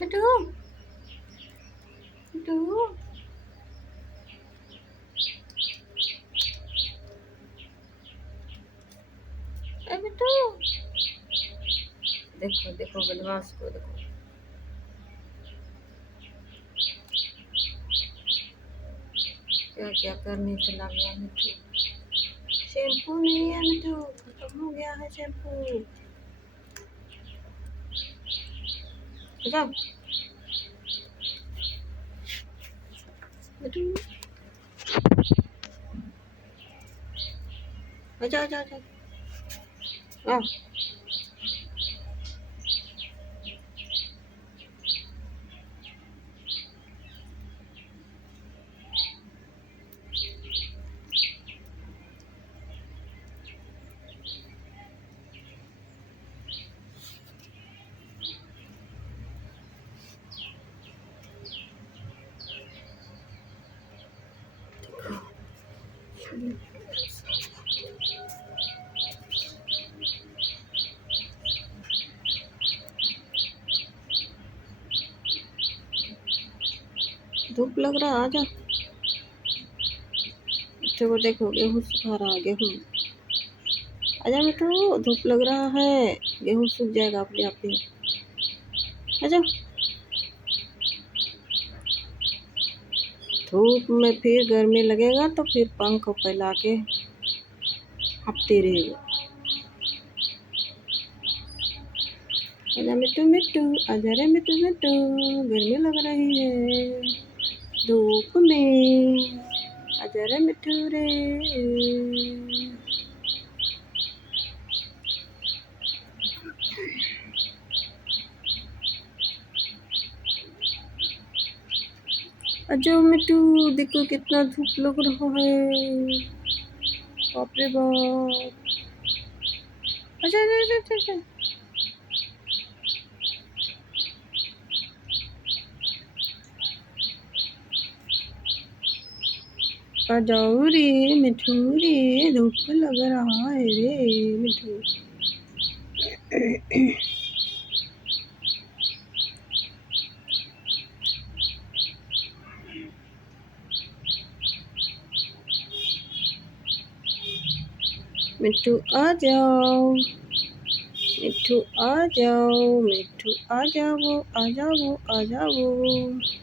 बिट्टू बिट्टू ए बिट्टू देखो देखो बदमाश को देखो। क्या क्या करने चला गया मिट्टू। शैम्पू नहीं है मिट्टू, खत्म हो गया है शैम्पू। जाओ मिट्टू, जाओ जाओ जाओ आओ। धूप लग रहा, आजा। बच्चों को देखो गेहूँ सुखा रहा, गेहूँ। आजा मिट्टू, धूप लग रहा है, गेहूँ सूख जाएगा अपने आप ही। आजा। धूप में फिर गर्मी लगेगा तो फिर पंख फैला के हफ्ते रहेगा। आजा मिट्टू मिट्टू, आजा रे मिट्टू मिट्टू, गर्मी लग रही है धूप में। आजा रे मिट्टू रे। आजा मिट्टू, देखो कितना धूप लग रहा है, बाप रे बाप। आजा आजा आजा आजा। आ जाओ रे मिठू रे, धूप लग रहा है रे मिठू। मिठू आ जाओ, मिठू आ जाओ, मिठू आ जाओ, आ जाओ, आ जाओ।